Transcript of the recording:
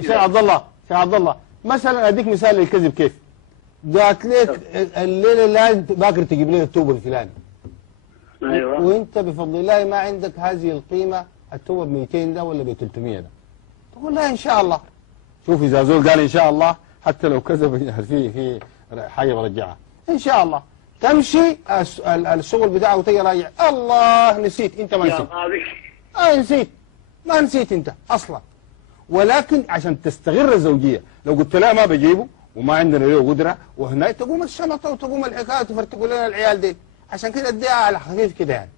شيخ عبد الله، شيخ عبد الله، مثلا اديك مثال للكذب كيف؟ قالت لك الليله لازم باكر تجيب لي التوب الفلاني. ايوه. وانت بفضل الله ما عندك هذه القيمه، التوب ب 200 ده ولا ب 300 ده. تقول لا ان شاء الله. شوف اذا زول قال ان شاء الله حتى لو كذب في حاجه برجعها. ان شاء الله. تمشي الشغل بتاعه وتجي راجع، الله نسيت، انت ما نسيت. نسيت. ما نسيت انت اصلا. ولكن عشان تستغر الزوجيه، لو قلت لا ما بجيبه وما عندنا له قدره، وهناك تقوم الشنطه وتقوم الحكايه وتفرتقوا لنا العيال دي. عشان كده اديها على خفيف كده يعني.